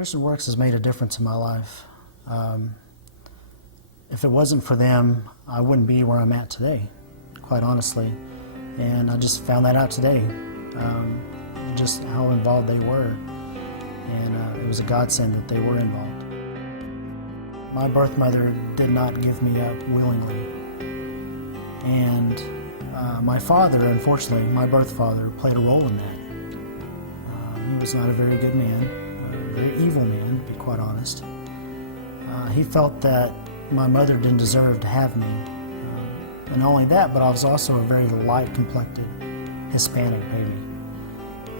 AdoptionWorks has made a difference in my life. If it wasn't for them, I wouldn't be where I'm at today, quite honestly. And I just found that out today, just how involved they were. And it was a godsend that they were involved. My birth mother did not give me up willingly. And my father, unfortunately, my birth father, played a role in that. He was not a very good man, a very evil man, to be quite honest. He felt that my mother didn't deserve to have me. And not only that, but I was also a very light-complected Hispanic baby.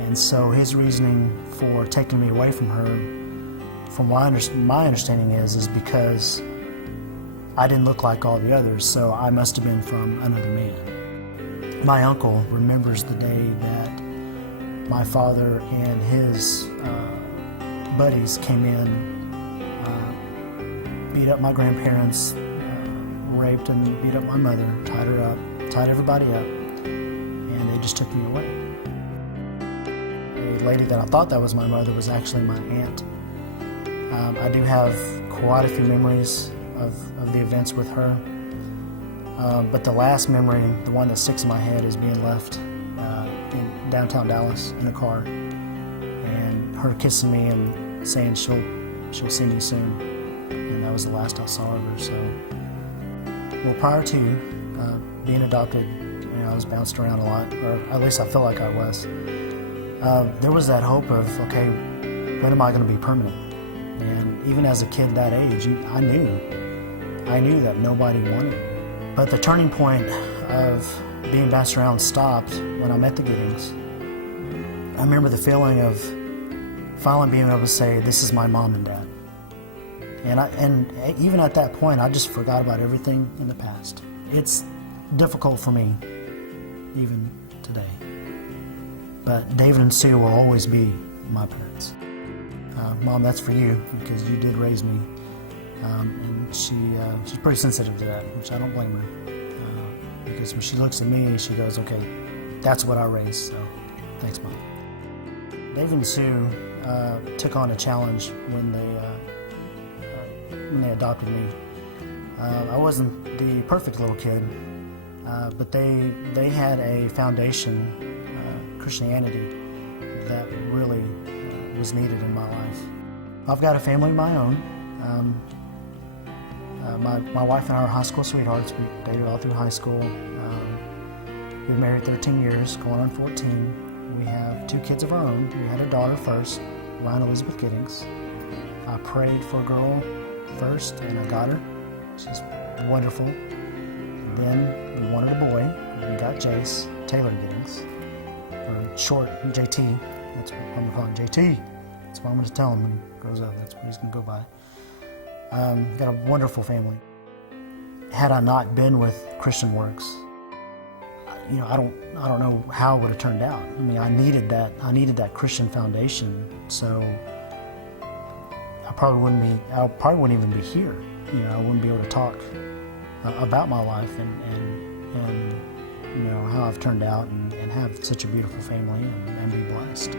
And so his reasoning for taking me away from her, from what my understanding is because I didn't look like all the others, so I must have been from another man. My uncle remembers the day that my father and his buddies came in, beat up my grandparents, raped and beat up my mother, tied her up, tied everybody up, and they just took me away. A lady that I thought that was my mother was actually my aunt. I do have quite a few memories of the events with her, but the last memory, the one that sticks in my head, is being left in downtown Dallas in a car, and her kissing me and saying she'll see me soon, and that was the last I saw of her. So, well, prior to being adopted, I was bounced around a lot, or at least I felt like I was. There was that hope of, okay, when am I going to be permanent? And even as a kid that age, I knew that nobody wanted me. But the turning point of being bounced around stopped when I met the Giddings. I remember the feeling of finally being able to say, this is my mom and dad. And even at that point, I just forgot about everything in the past. It's difficult for me, even today. But David and Sue will always be my parents. Mom, that's for you, because you did raise me. And she's pretty sensitive to that, which I don't blame her. Because when she looks at me, she goes, okay, that's what I raised, so thanks, Mom. David and Sue took on a challenge when they adopted me. I wasn't the perfect little kid, but they had a foundation, Christianity, that really was needed in my life. I've got a family of my own. My wife and I are high school sweethearts. We dated all through high school. We've been married 13 years, going on 14. We have 2 kids of our own. We had a daughter first, Ryan Elizabeth Giddings. I prayed for a girl first, and I got her. She's wonderful. Then we wanted a boy, and we got Jace, Taylor Giddings, or short, JT. That's what I'm going to call him, JT. That's what I'm going to tell him when he grows up. That's what he's going to go by. Got a wonderful family. Had I not been with AdoptionWorks, I don't know how it would have turned out. I mean, I needed that Christian foundation. So I probably wouldn't even be here. I wouldn't be able to talk about my life and how I've turned out and have such a beautiful family and be blessed.